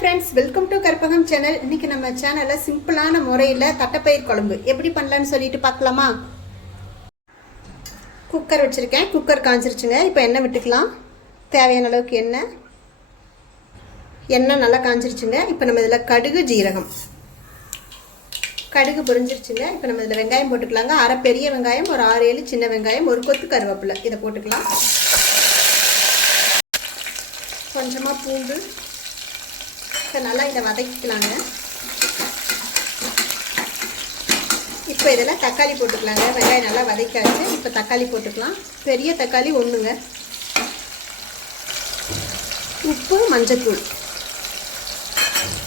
Friends welcome to Karpagam channel இன்றைக்கி நம்ம சேனலில் சிம்பிளான முறையில் தட்டைப்பயிர் குழம்பு. எப்படி பண்ணலான்னு சொல்லிட்டு பார்க்கலாமா? குக்கர் வச்சுருக்கேன். குக்கர் காஞ்சிருச்சுங்க. இப்போ எண்ணெய் விட்டுக்கலாம். தேவையான அளவுக்கு எண்ணெய். எண்ணெய் நல்லா காஞ்சிருச்சுங்க. இப்போ நம்ம இதில் கடுகு ஜீரகம். கடுகு பொரிஞ்சிருச்சுங்க. இப்போ நம்ம இதில் வெங்காயம் போட்டுக்கலாங்க. அரை பெரிய வெங்காயம் ஒரு ஆறு ஏழு சின்ன வெங்காயம் ஒரு கொத்து கருவேப்பிலை. இதை போட்டுக்கலாம். கொஞ்சமாக பூண்டு. இப்போ நல்லா இதை வதக்கிக்கலாங்க. இப்போ இதில் தக்காளி போட்டுக்கலாங்க. வெங்காயம் நல்லா வதக்காச்சு இப்போ தக்காளி போட்டுக்கலாம். பெரிய தக்காளி ஒன்றுங்க உப்பு மஞ்சத்தூள்.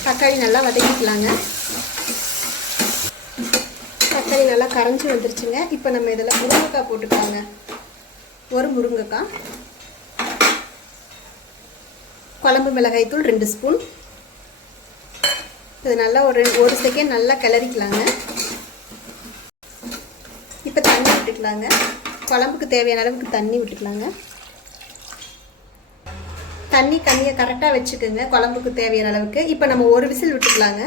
தக்காளி நல்லா வதக்கிக்கலாங்க. தக்காளி நல்லா கரைஞ்சி வந்துருச்சுங்க. இப்போ நம்ம இதில் முருங்கைக்காய் போட்டுக்கலாங்க. ஒரு முருங்கைக்காய். குழம்பு மிளகாய் தூள் ரெண்டு ஸ்பூன். இது நல்லா ஒரு ஒரு செகண்ட் நல்லா கிளறிக்கலாங்க. இப்போ தண்ணி விட்டுக்கலாங்க. குழம்புக்கு தேவையான அளவுக்கு தண்ணி விட்டுக்கலாங்க. தண்ணி கம்மியாக கரெக்டாக வச்சுக்கோங்க குழம்புக்கு தேவையான அளவுக்கு. இப்போ நம்ம ஒரு விசில் விட்டுக்கலாங்க.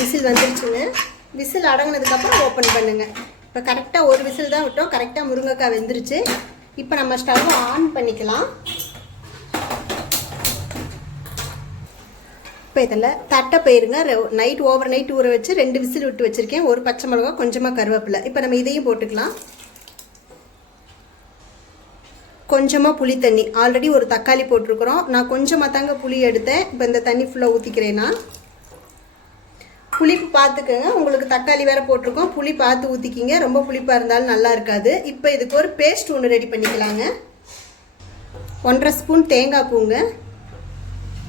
விசில் வந்துருச்சுங்க. விசில் அடங்கினதுக்கப்புறம் ஓப்பன் பண்ணுங்கள் இப்போ கரெக்டாக ஒரு விசில் தான் விட்டோம். கரெக்டாக முருங்கைக்காய் வெந்துருச்சு. இப்போ நம்ம ஸ்டவ் ஆன் பண்ணிக்கலாம். இப்போ இதில் தட்டை பயிருங்க நைட் ஓவர் நைட் ஊற வச்சு ரெண்டு விசில் விட்டு வச்சுருக்கேன். ஒரு பச்சை மிளகா கொஞ்சமாக கருவேப்பிலை. இப்போ நம்ம இதையும் போட்டுக்கலாம். கொஞ்சமாக புளி தண்ணி. ஆல்ரெடி ஒரு தக்காளி போட்டிருக்கிறோம். நான் கொஞ்சமாக தாங்க புளி எடுத்தேன். இப்போ இந்த தண்ணி ஃபுல்லாக ஊற்றிக்கிறேன்னா புளிப்பு பார்த்துக்கோங்க. உங்களுக்கு தக்காளி வேறு போட்டிருக்கோம். புளி பார்த்து ஊற்றிக்கிங்க ரொம்ப புளிப்பாக இருந்தாலும் நல்லா இருக்காது. இப்போ இதுக்கு ஒரு பேஸ்ட் ஒன்று ரெடி பண்ணிக்கலாங்க. ஒன்றரை ஸ்பூன் தேங்காய் பூங்க.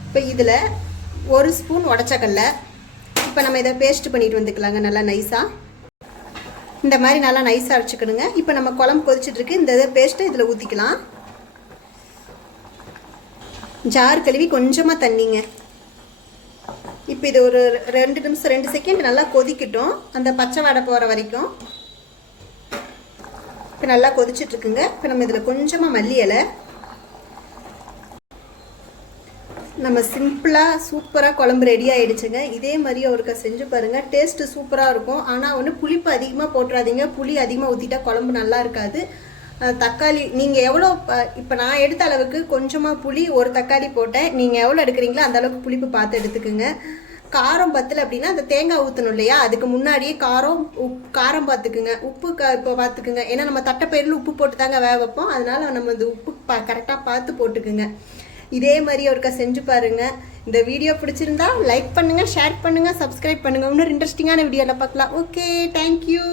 இப்போ இதில் ஒரு ஸ்பூன் உடச்சக்கல்ல. இப்போ நம்ம இதை பேஸ்ட் பண்ணிட்டு வந்துக்கலாங்க நல்லா நைஸாக இந்த மாதிரி நல்லா நைஸாக அரைச்சிக்கணுங்க இப்போ நம்ம குழம்பு கொதிச்சிட்ருக்கு இந்த இதை பேஸ்ட்டை இதில் ஊற்றிக்கலாம் ஜார் கழுவி கொஞ்சமாக தண்ணிங்க. இப்போ இது ஒரு ரெண்டு நிமிஷம் ரெண்டு செகண்ட் நல்லா கொதிக்கட்டும். அந்த பச்சை வடை போகிற வரைக்கும். இப்போ நல்லா கொதிச்சிட்ருக்குங்க இப்போ நம்ம இதில் கொஞ்சமாக மல்லி இலை நம்ம சிம்பிளாக சூப்பராக குழம்பு ரெடி ஆகிடுச்சுங்க இதே மாதிரி அவருக்கு செஞ்சு பாருங்கள் டேஸ்ட்டு சூப்பராக இருக்கும். ஆனால் ஒன்று புளிப்பு அதிகமாக போட்டுறாதீங்க. புளி அதிகமாக ஊற்றிட்டா குழம்பு நல்லா இருக்காது. தக்காளி நீங்கள் எவ்வளோ இப்போ நான் எடுத்த அளவுக்கு கொஞ்சமாக புளி ஒரு தக்காளி போட்டேன். நீங்கள் எவ்வளோ எடுக்கிறீங்களோ அந்த அளவுக்கு புளிப்பு பார்த்து எடுத்துக்குங்க. காரம் பத்தல அப்படின்னா அந்த தேங்காய் ஊற்றணும் இல்லையா? அதுக்கு முன்னாடியே காரம் உப் காரம் பார்த்துக்குங்க. உப்பு க இப்போ பார்த்துக்குங்க. ஏன்னா நம்ம தட்டைப்பயிரில் உப்பு போட்டு தாங்க வேக வைப்போம். அதனால் நம்ம இந்த உப்பு பா கரெக்டாக பார்த்து போட்டுக்குங்க. இதே மாதிரி ஒருக்கா செஞ்சு பாருங்க. இந்த வீடியோ பிடிச்சிருந்தா லைக் பண்ணுங்கள் ஷேர் பண்ணுங்கள் சப்ஸ்கிரைப் பண்ணுங்க. இன்னொரு இன்ட்ரெஸ்டிங்கான வீடியோவில் பார்க்கலாம். Okay thank you